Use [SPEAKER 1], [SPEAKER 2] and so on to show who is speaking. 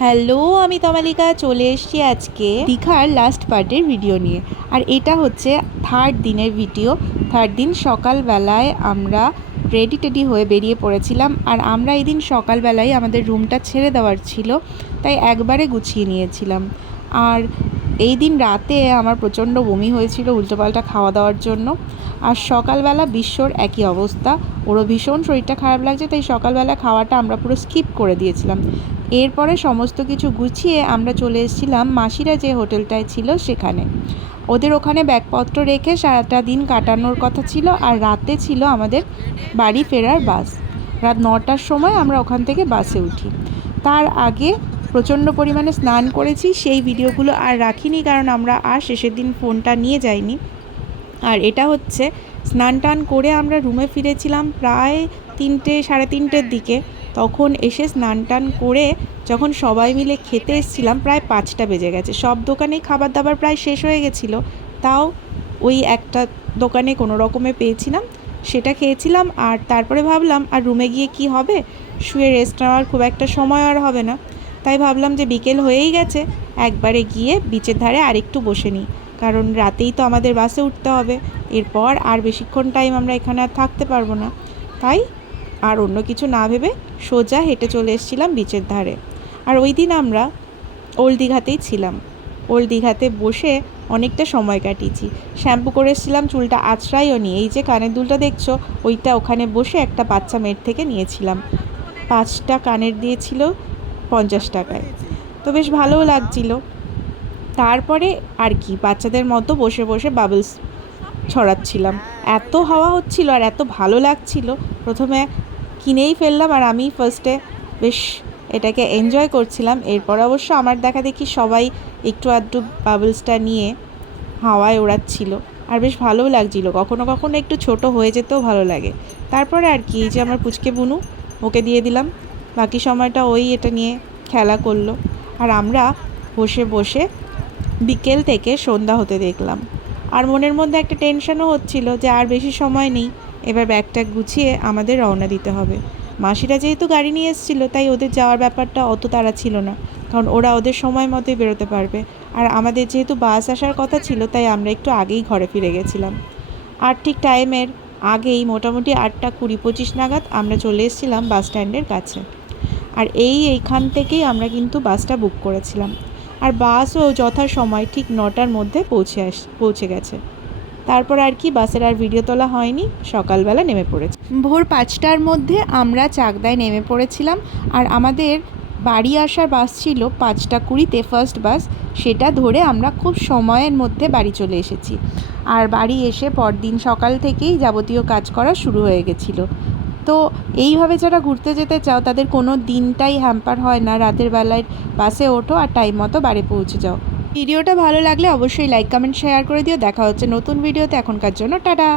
[SPEAKER 1] Hello, আমি তমালিকা, চলে এসেছি আজকে দীঘার লাস্ট পার্টের ভিডিও নিয়ে। আর এটা হচ্ছে থার্ড দিনের ভিডিও থার্ড দিন সকালবেলায় আমরা রেডি টেডি হয়ে বেরিয়ে পড়েছিলাম। আর আমরা এই দিন সকালবেলায় আমাদের রুমটা ছেড়ে দেওয়ার ছিল, তাই একবারে গুছিয়ে নিয়েছিলাম। আর এই দিন রাতে আমার প্রচণ্ড বমি হয়েছিল উল্টোপাল্টা খাওয়া দাওয়ার জন্য। আর সকালবেলা বিশ্বর একই অবস্থা। ওরও ভীষণ শরীরটা খারাপ লাগছে, তাই সকালবেলা খাওয়াটা আমরা পুরো স্কিপ করে দিয়েছিলাম। এরপরে সমস্ত কিছু গুছিয়ে আমরা চলে এসেছিলাম মাসিরা যে হোটেলটায় ছিল সেখানে। ওদের ওখানে ব্যাগপত্র রেখে সারাটা দিন কাটানোর কথা ছিল আর রাতে ছিল আমাদের বাড়ি ফেরার বাস। রাত নটার সময় আমরা ওখান থেকে বাসে উঠি। তার আগে প্রচণ্ড পরিমাণে স্নান করেছি, সেই ভিডিওগুলো আর রাখিনি কারণ আমরা আর শেষের দিন ফোনটা নিয়ে যাইনি। আর এটা হচ্ছে স্নান টান করে আমরা রুমে ফিরেছিলাম প্রায় তিনটে, সাড়ে তিনটের দিকে তখন এসে স্নান টান করে যখন সবাই মিলে খেতে এসেছিলাম, প্রায় পাঁচটা বেজে গেছে। সব দোকানেই খাবার দাবার প্রায় শেষ হয়ে গেছিল। তাও ওই একটা দোকানে কোনো রকমে পেয়েছিলাম, সেটা খেয়েছিলাম আর তারপরে ভাবলাম, আর রুমে গিয়ে কি হবে? শুয়ে রেস্ট নেওয়ার খুব একটা সময় আর হবে না। তাই ভাবলাম যে বিকেল হয়েই গেছে, একবারে গিয়ে বিচের ধারে আরেকটু বসে নিই। কারণ রাতেই তো আমাদের বাসে উঠতে হবে। এরপর আর বেশিক্ষণ টাইম আমরা এখানে আর থাকতে পারব না। তাই আর অন্য কিছু না ভেবে সোজা হেঁটে চলে এসেছিলাম বিচের ধারে। আর ওই দিন আমরা ওল্ড দীঘাতেই ছিলাম। ওল্ড দীঘাতে বসে অনেকটা সময় কাটিয়েছি। শ্যাম্পু করে এসেছিলাম, চুলটা আছড়াইও নি। এই যে কানের দুলটা দেখছ, ওইটা ওখানে বসে একটা বাচ্চা মেয়ের থেকে নিয়েছিলাম। পাঁচটা কানের দিয়েছিল পঞ্চাশ টাকায়। তো বেশ ভালোও লাগছিল। তারপরে আর কি, বাচ্চাদের মতো বসে বসে বাবলস ছড়াচ্ছিলাম। এত হাওয়া হচ্ছিল আর এত ভালো লাগছিল। প্রথমে কিনেই ফেললাম আর আমি ফার্স্টে বেশ এটাকে এনজয় করছিলাম। এরপর অবশ্য আমার দেখা দেখি সবাই একটু আধটু বাবলসটা নিয়ে হাওয়ায় ওড়াচ্ছিল। আর বেশ ভালোও লাগছিল। কখনো কখনো একটু ছোট হয়ে যেতেও ভালো লাগে। তারপরে আর কি যে আমার পুচকে বুনু, ওকে দিয়ে দিলাম। বাকি সময়টা ওই এটা নিয়ে খেলা করল। আর আমরা বসে বসে বিকেল থেকে সন্ধ্যা হতে দেখলাম। আর মনের মধ্যে একটা টেনশনও হচ্ছিল যে আর বেশি সময় নেই, এবার ব্যাগটা গুছিয়ে আমাদের রওনা দিতে হবে। মাসিরা যেহেতু গাড়ি নিয়ে এসেছিল, তাই ওদের যাওয়ার ব্যাপারটা অত তাড়া ছিল না, কারণ ওরা ওদের সময় মতোই বেরোতে পারবে। আর আমাদের যেহেতু বাস আসার কথা ছিল, তাই আমরা একটু আগেই ঘরে ফিরে গেছিলাম। আর ঠিক টাইমের আগেই মোটামুটি আটটা কুড়ি পঁচিশ নাগাদ আমরা চলে এসেছিলাম বাস স্ট্যান্ডের কাছে। আর এই এইখান থেকেই আমরা কিন্তু বাসটা বুক করেছিলাম। আর বাসও যথা সময় ঠিক নটার মধ্যে পৌঁছে আস, পৌঁছে গেছে। তারপর আর কি বাসের আর ভিডিও তোলা হয়নি, সকালবেলা নেমে পড়েছে। ভোর পাঁচটার মধ্যে আমরা চাকদায় নেমে পড়েছিলাম আর আমাদের বাড়ি আসার বাস ছিল পাঁচটা কুড়িতে ফার্স্ট বাস, সেটা ধরে আমরা খুব সময়ের মধ্যে বাড়ি চলে এসেছি। আর বাড়ি এসে পরদিন সকাল থেকেই যাবতীয় কাজ করা শুরু হয়ে গেছিল। তো এইভাবে যারা ঘুরতে যেতে চাও, তাদের কোনো দিনটাই হ্যাম্পার হয় না। রাতের বেলায় বাসে ওঠো আর টাইম মতো বাড়ি পৌঁছে যাও। ভিডিওটা ভালো লাগলে অবশ্যই লাইক কমেন্ট শেয়ার করে দিও। দেখা হচ্ছে নতুন ভিডিওতে এখনকার জন্য টাটা।